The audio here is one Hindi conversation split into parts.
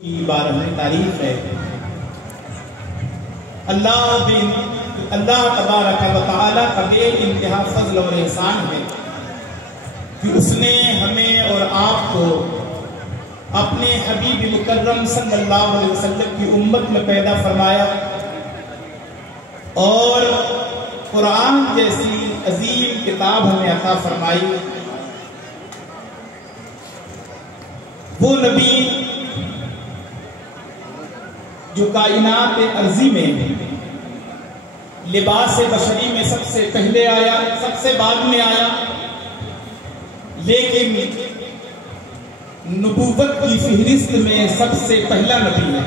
की 12वीं तारीख है। अल्लाह तबारक व तआला का बेइंतहा फज़ल और एहसान है कि उसने हमें और आपको अपने हबीब मुकर्रम सल्लल्लाहु अलैहि वसल्लम की उम्मत में पैदा फरमाया और कुरान जैसी अजीम किताब हमें अता फरमाई। वो नबी जो कायनात अर्जी में लिबास बशरी में सबसे पहले आया, सबसे बाद में आया, लेकिन नबूवत की फहरिस्त में सबसे पहला नबी है।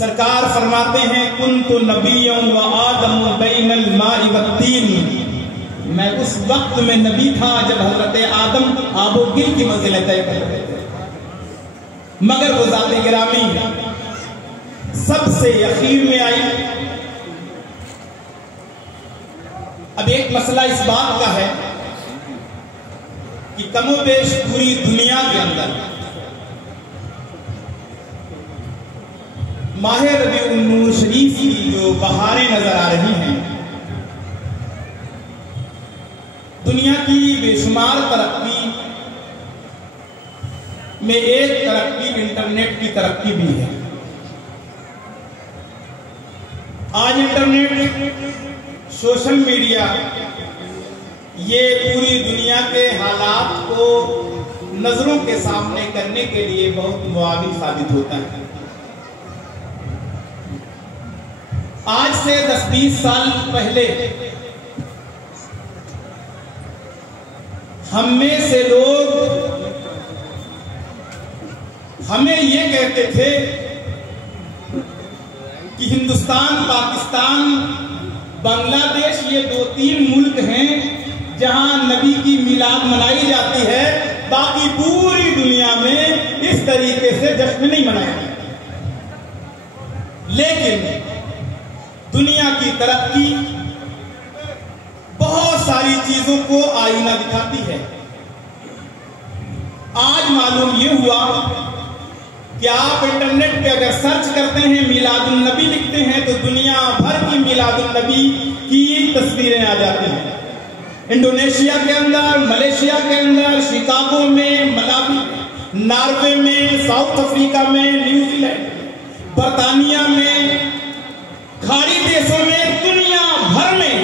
सरकार फरमाते हैं कुन्तु नबिय्यन व आदम बैनल माइ वत्तीन, मैं उस वक्त में नबी था जब हजरत आदम आबो गिल की मंजिल तय कर रहे थे, मगर वो ज़ात गिरामी सबसे यकीन में आई। अब एक मसला इस बात का है कि कमोबेश पूरी दुनिया के अंदर माह रबीउन नूर शरीफ की जो बहारें नजर आ रही हैं, दुनिया की बेशुमार तरक्की में एक तरक्की इंटरनेट की तरक्की भी है। आज इंटरनेट, सोशल मीडिया ये पूरी दुनिया के हालात को नजरों के सामने करने के लिए बहुत मुआविन साबित होता है। आज से 10-20 साल पहले हम में से लोग हमें ये कहते थे कि हिंदुस्तान, पाकिस्तान, बांग्लादेश ये 2-3 मुल्क हैं जहां नबी की मिलाद मनाई जाती है, बाकी पूरी दुनिया में इस तरीके से जश्न नहीं मनाया जाता। लेकिन दुनिया की तरक्की बहुत सारी चीजों को आईना दिखाती है। आज मालूम ये हुआ कि आप इंटरनेट पे अगर सर्च करते हैं, मिलादुन नबी लिखते हैं, तो दुनिया भर की मिलादुन नबी की तस्वीरें आ जाती हैं। इंडोनेशिया के अंदर, मलेशिया के अंदर, शिकागो में, मलावी, नॉर्वे में, साउथ अफ्रीका में, न्यूजीलैंड, बर्तानिया में, खाड़ी देशों में, दुनिया भर में।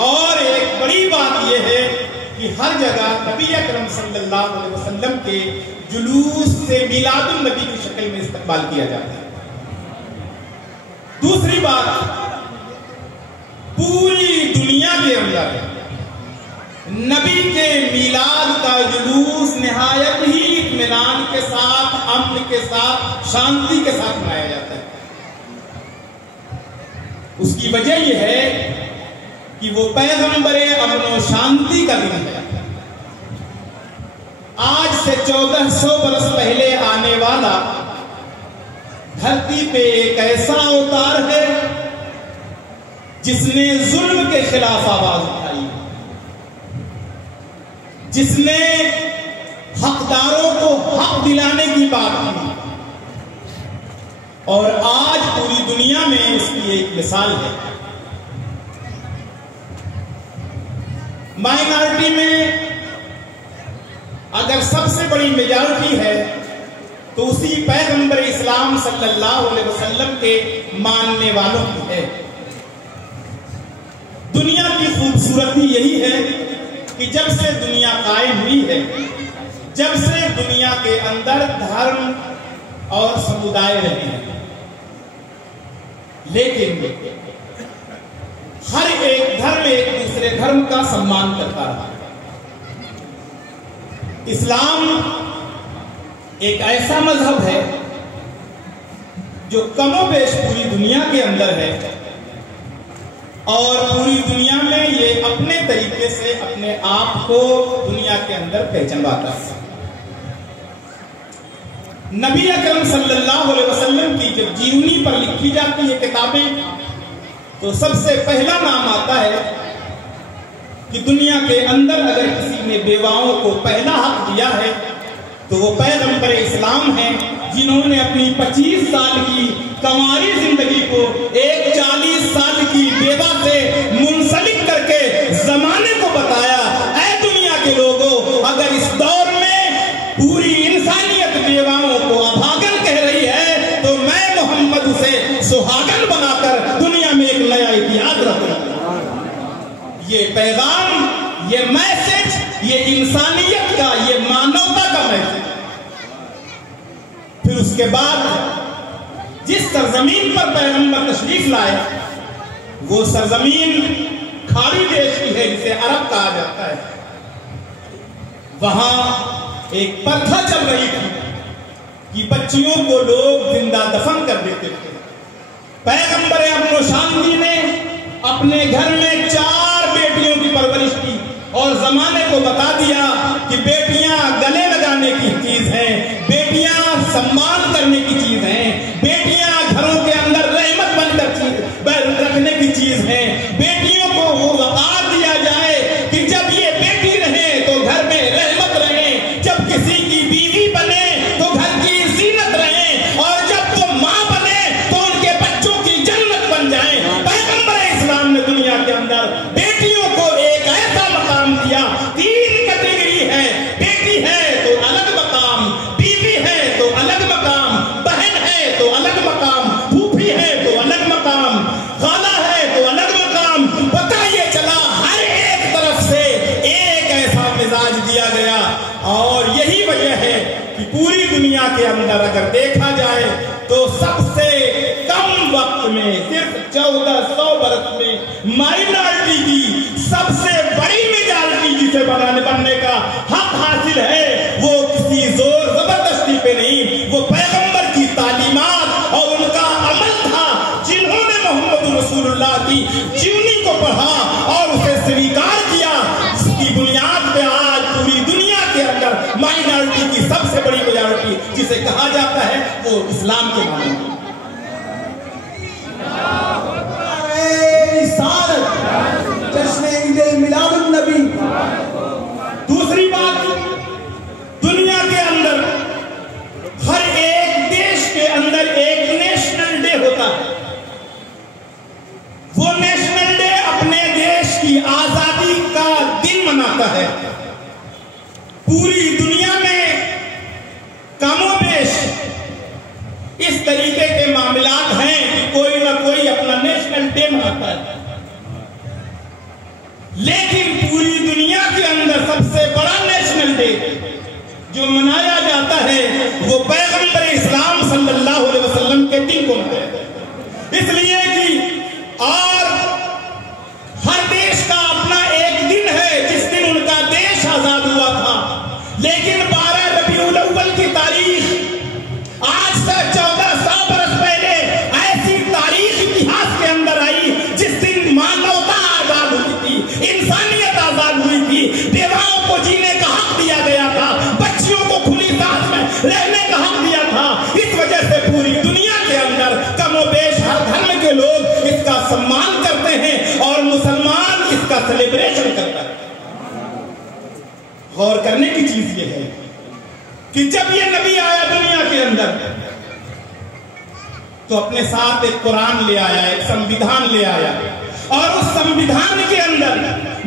और एक बड़ी बात यह है कि हर जगह नबी अकरम सल्लल्लाहु अलैहि वसल्लम के जुलूस से मिलादुन नबी की शक्ल में इस्तकबाल किया जाता है। दूसरी बात, पूरी दुनिया के अंदर नबी के मिलाद का जुलूस निहायत ही इत्मीनान के साथ, अमन के साथ, शांति के साथ मनाया जाता है। उसकी वजह यह है कि वो पैगंबरे अमन और शांति का दिन है। आज से 1400 बरस पहले आने वाला धरती पे एक ऐसा अवतार है जिसने जुल्म के खिलाफ आवाज उठाई, जिसने हकदारों को हक दिलाने की बात की, और आज पूरी दुनिया में इसकी एक मिसाल है। माइनॉरिटी में अगर सबसे बड़ी मेजॉरिटी है तो उसी पैगंबर इस्लाम सल्लल्लाहु अलैहि वसल्लम के मानने वालों की है। दुनिया की खूबसूरती यही है कि जब से दुनिया कायम हुई है, जब से दुनिया के अंदर धर्म और समुदाय रहे हैं, लेकिन हर एक धर्म एक दूसरे धर्म का सम्मान करता रहा। इस्लाम एक ऐसा मजहब है जो कमोबेश पूरी दुनिया के अंदर है, और पूरी दुनिया में ये अपने तरीके से अपने आप को दुनिया के अंदर पहचानवाता है। नबी अकरम सल्लल्लाहु अलैहि वसल्लम की जब जीवनी पर लिखी जाती है किताबें, तो सबसे पहला नाम आता है कि दुनिया के अंदर अगर किसी ने बेवाओं को पहला हक दिया है तो वो पैगंबर इस्लाम हैं जिन्होंने अपनी 25 साल की कंवारी जिंदगी को एक 40 साल की बेवा से मुंसलिक करके जमाने को बताया, ऐ दुनिया के लोगों, अगर इस दौर में पूरी इंसानियत बेवाओं को अभागन कह रही है तो मैं मोहम्मद उसे सुहागन बनाकर दुनिया में एक नया इतिहास रखूंगा। ये पैगाम, ये मैसेज, ये इंसानियत का, ये मानवता का मैसेज। फिर उसके बाद जिस सरजमीन पर पैगंबर तशरीफ लाए वो सरजमीन खाड़ी देश की है जिसे अरब कहा जाता है। वहां एक प्रथा चल रही थी कि बच्चियों को लोग जिंदा दफन कर देते थे। पैगंबर अमन शांति ने अपने घर में 4 बेटियों की परवरिश की और जमाने को बता दिया कि बेटियां गले लगाने की चीज है, बेटियां सम्मान करने की चीज है, बेटियां घरों के अंदर रहमत बनकर रखने की चीज है। बेटियों को वो वक़ार दिया जाए कि जब ये बेटी रहे तो घर में रहमत रहे, जब किसी की बीवी बने तो घर की जीनत रहे, और जब वो माँ बने तो उनके बच्चों की जन्नत बन जाए। पैगंबर इस्लाम ने दुनिया के अंदर बेटियों को एक ऐसा मकाम दिया। 3 कैटेगरी है, बेटी है तो अलग मकाम, बीवी है तो अलग मकाम, बहन है तो अलग मकाम, फूफी है तो अलग मकाम, खाला है तो अलग मकाम। पता ये चला हर एक तरफ से एक ऐसा मिजाज दिया गया, और यही वजह है कि पूरी दुनिया के अंदर अगर देखा जाए तो सबसे कम वक्त में, सिर्फ 1400 बरस में माइनॉरिटी की सबसे बड़ी मेजॉरिटी जिसे बनने का हक हासिल है, वो किसी जोर जबरदस्ती पे नहीं, वो पैगंबर की तालीमात और उनका अमल था। जिन्होंने मोहम्मद रसूलुल्लाह की जीवनी को पढ़ा और उसे स्वीकार किया, इसकी बुनियाद पे आज पूरी दुनिया के अंदर माइनॉरिटी की सबसे बड़ी मेजॉरिटी जिसे कहा जाता है वो इस्लाम के माने। दूसरी बात, दुनिया के अंदर हर एक देश के अंदर एक नेशनल डे होता है। वो नेशनल डे अपने देश की आजादी का दिन मनाता है। पूरी दुनिया में कमोबेश इस तरीके के मामलात हैं कि कोई ना कोई अपना नेशनल डे मनाता है, लेकिन पूरी दुनिया के अंदर सबसे बड़ा नेशनल डे जो मनाया जाता है वो पैगंबर इस्लाम सल्लल्लाहु अलैहि वसल्लम के दिन को मनाया जाता है। इसलिए कि और हर देश का अपना एक दिन है जिस दिन उनका देश आजाद हुआ था, लेकिन 12 रबीउल अव्वल की तारीख आज से 1400 बरस पहले ऐसी तारीख इतिहास के अंदर आई जिस दिन मानवता आजाद हुई थी, इंसानियत आजाद हुई थी, बेवाओं को जीने का हक दिया गया था, बच्चियों को खुली सांस में रहने का हक दिया था। इस वजह से पूरी दुनिया के अंदर कमोबेश हर धर्म के लोग इसका सम्मान करते हैं और मुसलमान इसका सेलिब्रेशन करता है। गौर करने की चीज ये है कि जब ये नबी आया दुनिया के अंदर तो अपने साथ एक कुरान ले आया, एक संविधान ले आया, और उस संविधान के अंदर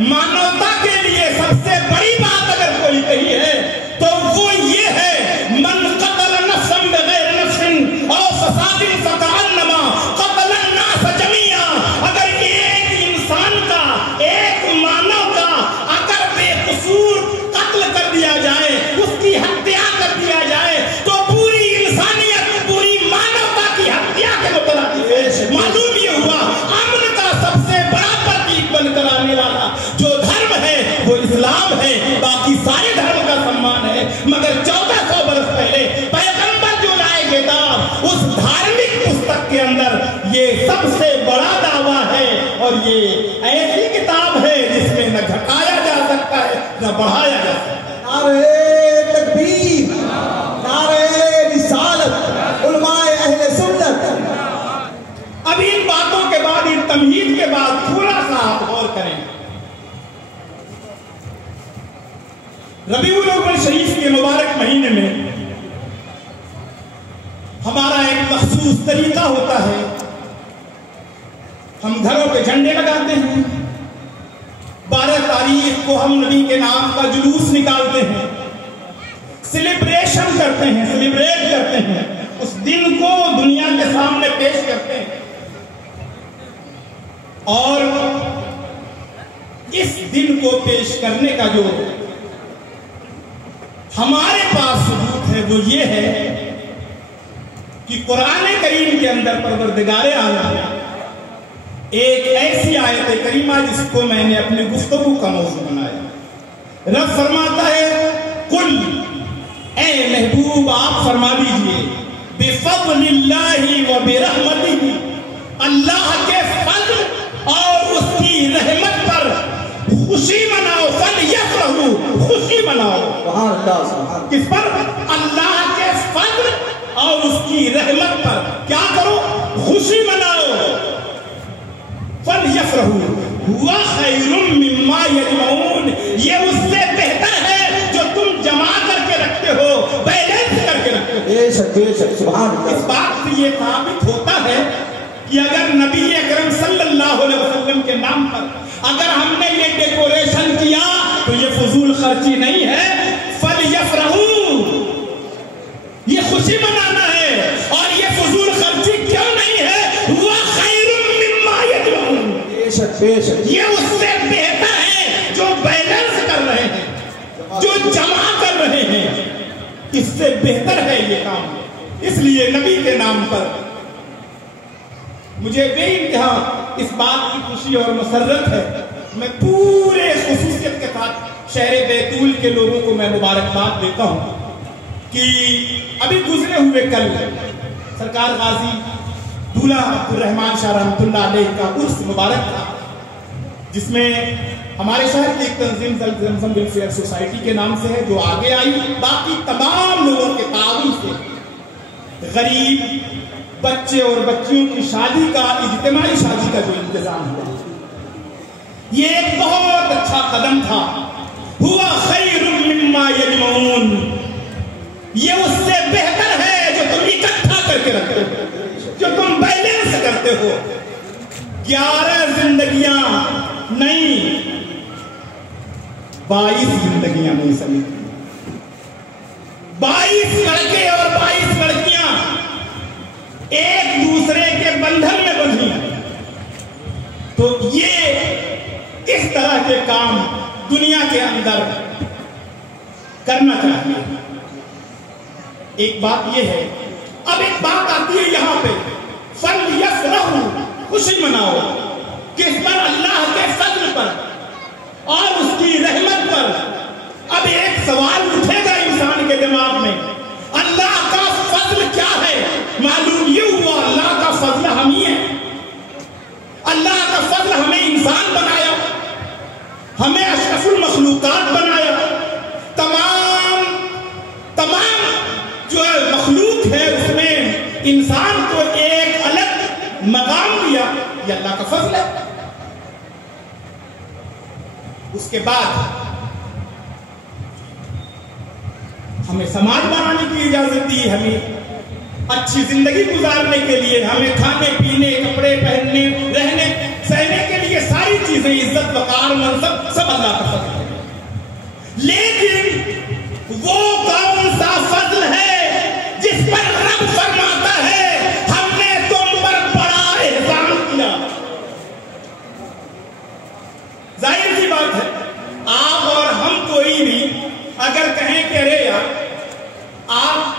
मानवता के लिए सबसे बड़ी बात अगर कोई कही है तो वो ये है, मन कतल नफ्सन बगैर नफ्सिन औ फसादिन फकअन्नमा कतल अन्नास जमीआ। अगर एक इंसान का, एक मानव का अगर बेकसूर कत्ल कर दिया जाए, उसकी हत्या कर दिया जाए तो पूरी इंसानियत, पूरी मानवता की हत्या के मुतल्लिक़ है। मालूम ये हुआ अमन का सबसे बड़ा प्रतीक बनकर आने वाला जो धर्म है वो इस्लाम है। बाकी सारे धर्म का सम्मान है, मगर 1400 बरस पहले पैगंबर जो लाए किताब, उस धार्मिक पुस्तक के अंदर ये सबसे बड़ा दावा है, और ये ऐसी किताब है जिसमें न घटाया जा सकता है न बढ़ाया जा सकता है। नारे तकबीर, नारे रिसालत, उलमाए अहले सुन्नत। अब इन बातों के बाद, इन तमहीद के बाद थोड़ा सा आप गौर करें। रबीउल अव्वल शरीफ के मुबारक महीने में हमारा एक मखसूस तरीका होता है। हम घरों पे झंडे लगाते हैं, 12 तारीख को हम नबी के नाम का जुलूस निकालते हैं, सेलिब्रेशन करते हैं, सेलिब्रेट करते हैं, उस दिन को दुनिया के सामने पेश करते हैं। और इस दिन को पेश करने का जो हमारे पास सबूत है वो ये है कि कुरान करीम के अंदर परवरदिगारे आलम एक ऐसी आयत करीमा जिसको मैंने अपनी गुफ्तगू का मौजू बनाया। रब फरमाता है, कुल ए महबूब आप फरमा दीजिए, बिफज़लिल्लाहि व बिरहमतिही, अल्लाह के फज़ल और उसकी रहमत पर खुशी मनाओ, फलयफ़रहू, खुशी मनाओ। किस पर? अल्लाह के फज़ल और उसकी रहमत पर क्या करो? खुशी मनाओ। फलयफ़रहू हुवा खैरुम मिम्मा यजमऊन, ये उससे बेहतर है जो तुम जमा करके रखते हो, बैलेंस करके रखते हो। बेशक बेशक, सुभान अल्लाह। इस बात से ये साबित होता है कि अगर नबी अकरम सल्लल्लाहु अलैहि वसल्लम के नाम पर अगर हमने ये डेकोरेशन किया तो ये फजूल खर्ची नहीं है। फलयफ़रहू, ये खुशी मनाना है। और ये फजूल खर्ची क्यों नहीं है? हुवा खैरुम मिम्मा यजमऊन, बेशक बेशक, ये उससे बेहतर है जो बैलेंस कर रहे हैं, जो जमा कर रहे हैं, इससे बेहतर है ये काम। इसलिए नबी के नाम पर मुझे बेइंतहा इस बात की खुशी और मसर्रत है। मैं पूरे खुसूसियत के साथ शहर बैतूल के लोगों को मैं मुबारकबाद देता हूँ कि अभी गुजरे हुए कल सरकार गाजी दूल्हा अब्दुर्रहमान शाह रहमतुल्लाह अलैह का उर्स मुबारक था, जिसमें हमारे शहर की एक तंजीम ज़मज़म वेलफेयर सोसाइटी के नाम से है, जो आगे आई। बाकी तमाम लोगों के ताउन से गरीब बच्चे और बच्चियों की शादी का, इज्तिमाई शादी का जो इंतजाम हुआ, ये एक बहुत अच्छा कदम था। हुआ खैरुम मिम्मा यजमऊन, ये उससे बेहतर है जो तुम इकट्ठा करके रखते हो, जो तुम बैलेंस करते हो। 11 जिंदगियां नहीं, 22 जिंदगियां नहीं सही, 22 लड़के और 22 लड़कियां एक दूसरे के बंधन में बंधी। तो ये इस तरह के काम दुनिया के अंदर करना चाहिए। एक बात ये है। अब एक बात आती है यहां पे, फलयफ़रहू, खुशी मनाओ। किस पर? अल्लाह के फज़ल पर और उसकी रहमत पर। अब एक सवाल उठेगा इंसान के दिमाग में, अल्लाह का फज़ल क्या है? मालूम ये हुआ अल्लाह का फज़ल हम ही है। अल्लाह का फज़ल हमें इंसान बनाया, हमें अशरफुल मखलूकात बनाया, तमाम जो मखलूक है उसमें इंसान को एक अलग मकाम दिया, ये अल्लाह का फज़ल है। उसके बाद हमें समाज बनाने की इजाजत दी, हमें अच्छी जिंदगी गुजारने के लिए, हमें खाने पीने, कपड़े पहनने, रहने सहने के लिए सारी चीजें, इज्जत वकार मनसब सब अल्लाह का फज़ल है। लेकिन वो कौन सा फज़ल है जिस पर रब फरमाता है हमने तुम पर बड़ा एहसान किया? जाहिर सी बात है, आप और हम कोई भी अगर कहें कि अरे यार आप,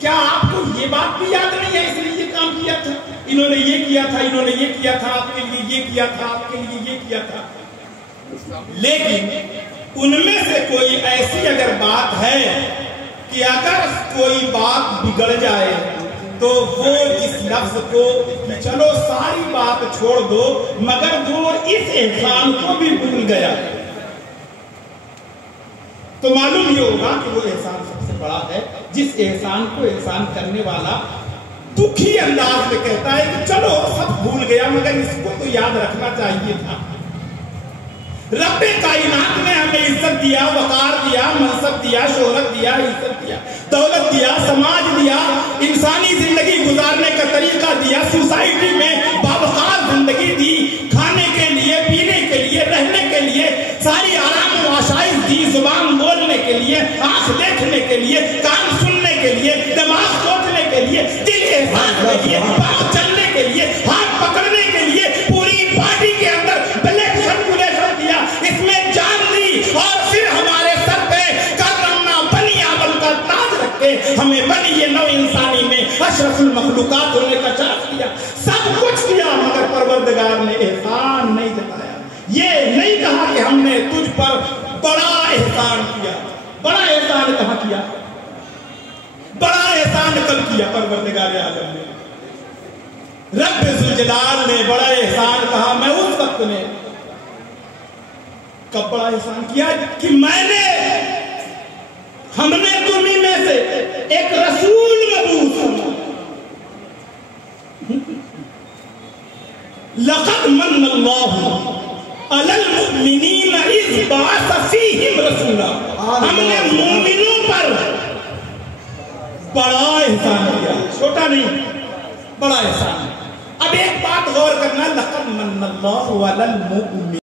क्या आपको ये बात भी याद नहीं है इसने ये काम किया था, इन्होंने ये किया था, इन्होंने ये किया था, आपके लिए ये किया था, आपके लिए ये किया था। लेकिन उनमें से कोई ऐसी अगर बात है कि अगर कोई बात बिगड़ जाए तो वो इस लफ्ज को कि चलो सारी बात छोड़ दो, मगर वो इस एहसान को भी भूल गया, तो मालूम ये होगा कि वो एहसान सबसे बड़ा है, जिस एहसान को एहसान करने वाला दुखी अंदाज में कहता है कि चलो सब भूल गया मगर इसको तो याद रखना चाहिए था। रब्बे कायनात ने हमें इज्जत दिया, वकार दिया, मनसब दिया, शोहरत दिया, इज्जत दिया, दौलत दिया, समाज दिया, इंसानी जिंदगी गुजारने का तरीका दिया, सोसाइटी में बावकार जिंदगी दी, खाने के लिए, पीने के लिए, रहने के लिए सारी आराम व आसाइश दी, जुबान बोलने के लिए, आंख देखने के लिए, कान सुनने के लिए, दिमाग सोचने के लिए, दिल एहसास के लिए, पाँव चलने के लिए, हाथ पकड़ने के लिए, पूरी बॉडी के अंदर ब्लड सर्कुलेशन दिया, इसमें जान दी और फिर हमारे सर पे करना बनिया बनकर ताज रख के हमें बनी ये नौ इंसानी में अशरफुल मखलूकात होने का चार्ज किया। सब कुछ किया मगर परवरदिगार ने एहसान नहीं जताया। ये नहीं कहा कि हमने तुझ पर बड़ा एहसान किया। बड़ा एहसान कहाँ किया? बड़ा एहसान कब किया? परवरदिगार आलम ने, रब्बे जुल जलाल ने बड़ा एहसान कहा। मैं उस वक्त ने कब बड़ा एहसान किया कि हमने तुम्ही में से एक रसूल मबूस लक़द मन्नल्लाहु अलल मुमिनीन इज़ बअस फ़ीहिम रसूला। हमने मोमिनों पर बड़ा एहसान किया, छोटा नहीं, बड़ा एहसान। अब एक बात गौर करना, लक़द मन्नल्लाहु अलल मुमिनीन